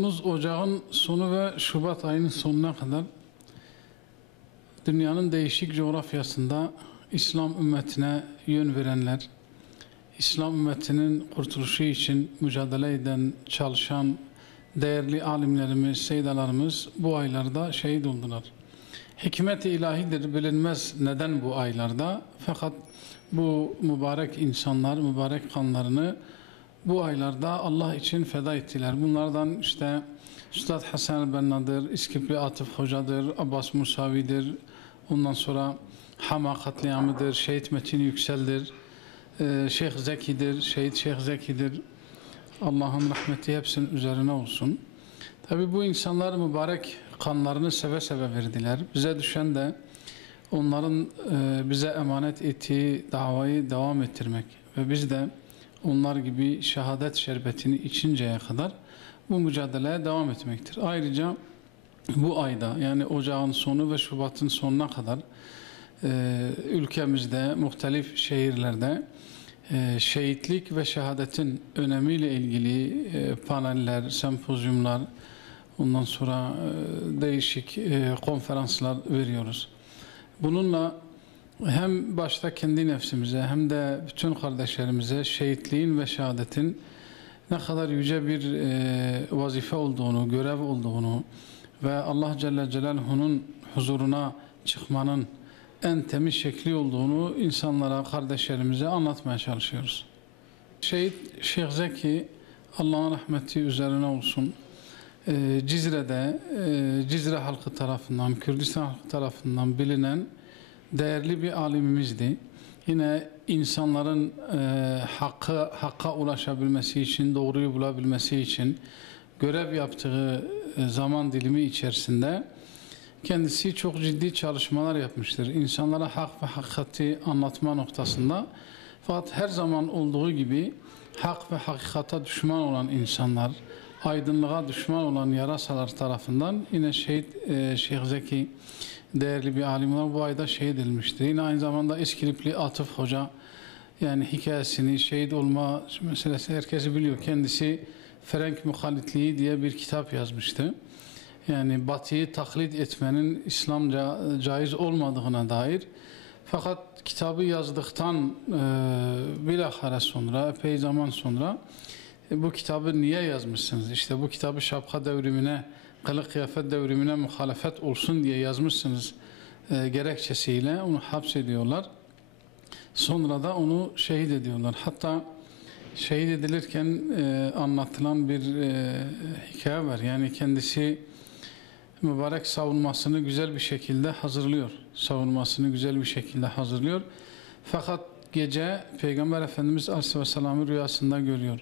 Ocağın sonu ve Şubat ayının sonuna kadar dünyanın değişik coğrafyasında İslam ümmetine yön verenler, İslam ümmetinin kurtuluşu için mücadele eden, çalışan değerli alimlerimiz, seydalarımız bu aylarda şehit oldular. Hikmet-i ilahidir, bilinmez neden bu aylarda, fakat bu mübarek insanlar, mübarek kanlarını bu aylarda Allah için feda ettiler. Bunlardan işte Üstad Hasan el-Benna'dır, İskipli Atıf Hoca'dır, Abbas Musavi'dir, ondan sonra Hama katliamıdır, Şehit Metin Yüksel'dir, Şeyh Zeki'dir, Şehit Şeyh Zeki'dir. Allah'ın rahmeti hepsinin üzerine olsun. Tabi bu insanlar mübarek kanlarını seve seve verdiler. Bize düşen de onların bize emanet ettiği davayı devam ettirmek ve biz de onlar gibi şehadet şerbetini içinceye kadar bu mücadeleye devam etmektir. Ayrıca bu ayda, yani ocağın sonu ve Şubat'ın sonuna kadar ülkemizde, muhtelif şehirlerde şehitlik ve şehadetin önemiyle ilgili paneller, sempozyumlar, ondan sonra değişik konferanslar veriyoruz. Bununla hem başta kendi nefsimize hem de bütün kardeşlerimize şehitliğin ve şehadetin ne kadar yüce bir vazife olduğunu, görev olduğunu ve Allah Celle Celaluhu'nun huzuruna çıkmanın en temiz şekli olduğunu insanlara, kardeşlerimize anlatmaya çalışıyoruz. Şehit Şeyh Zeki, Allah'ın rahmeti üzerine olsun, Cizre'de, Cizre halkı tarafından, Kürdistan halkı tarafından bilinen değerli bir alimimizdi. Yine insanların hakka ulaşabilmesi için, doğruyu bulabilmesi için görev yaptığı zaman dilimi içerisinde kendisi çok ciddi çalışmalar yapmıştır. İnsanlara hak ve hakikati anlatma noktasında. Fakat her zaman olduğu gibi hak ve hakikata düşman olan insanlar, aydınlığa düşman olan yarasalar tarafından yine Şeyh Zeki değerli bir alimler bu ayda şehit edilmiştir. Yine aynı zamanda İskilipli Atıf Hoca, yani hikayesini, şehit olma meselesi herkesi biliyor. Kendisi Frenk Muhalitliği diye bir kitap yazmıştı. Yani Batı'yı taklit etmenin İslamca caiz olmadığına dair. Fakat kitabı yazdıktan bilahare sonra, epey zaman sonra bu kitabı niye yazmışsınız? İşte bu kitabı şapka devrimine, kılık kıyafet devrimine muhalefet olsun diye yazmışsınız gerekçesiyle onu hapsediyorlar. Sonra da onu şehit ediyorlar. Hatta şehit edilirken anlatılan bir hikaye var. Yani kendisi mübarek savunmasını güzel bir şekilde hazırlıyor. Savunmasını güzel bir şekilde hazırlıyor. Fakat gece Peygamber Efendimiz Aleyhisselam'ı rüyasında görüyor.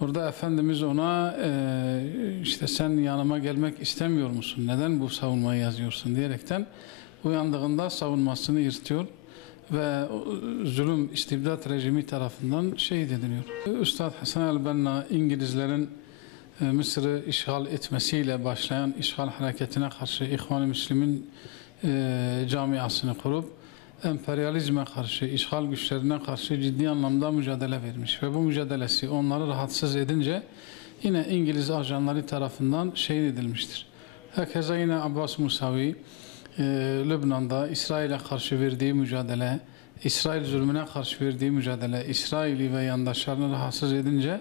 Orada Efendimiz ona işte sen yanıma gelmek istemiyor musun? Neden bu savunmayı yazıyorsun diyerekten uyandığında savunmasını yırtıyor ve zulüm istibdat rejimi tarafından şehit ediliyor. Üstad Hasan el-Benna İngilizlerin Mısır'ı işgal etmesiyle başlayan işgal hareketine karşı İhvan-ı Müslümin camiasını kurup emperyalizme karşı, işgal güçlerine karşı ciddi anlamda mücadele vermiş ve bu mücadelesi onları rahatsız edince yine İngiliz ajanları tarafından şehit edilmiştir. Herkese yine Abbas Musavi Lübnan'da İsrail'e karşı verdiği mücadele, İsrail zulmüne karşı verdiği mücadele, İsrail'i ve yandaşlarını rahatsız edince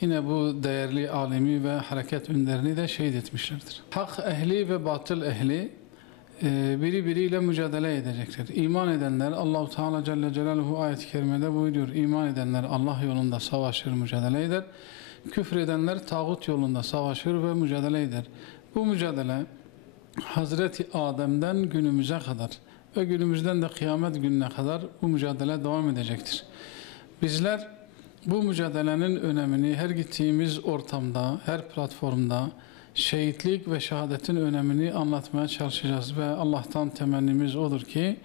yine bu değerli alemi ve hareket önderini de şehit etmişlerdir. Hak ehli ve batıl ehli biri biriyle mücadele edecektir. İman edenler, Allah-u Teala Celle Celaluhu ayet-i kerimede buyuruyor. İman edenler Allah yolunda savaşır, mücadele eder. Küfredenler tağut yolunda savaşır ve mücadele eder. Bu mücadele Hazreti Adem'den günümüze kadar ve günümüzden de kıyamet gününe kadar bu mücadele devam edecektir. Bizler bu mücadelenin önemini her gittiğimiz ortamda, her platformda şehitlik ve şehadetin önemini anlatmaya çalışacağız ve Allah'tan temennimiz odur ki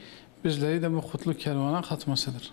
bizleri de bu kutlu kervana katmasıdır.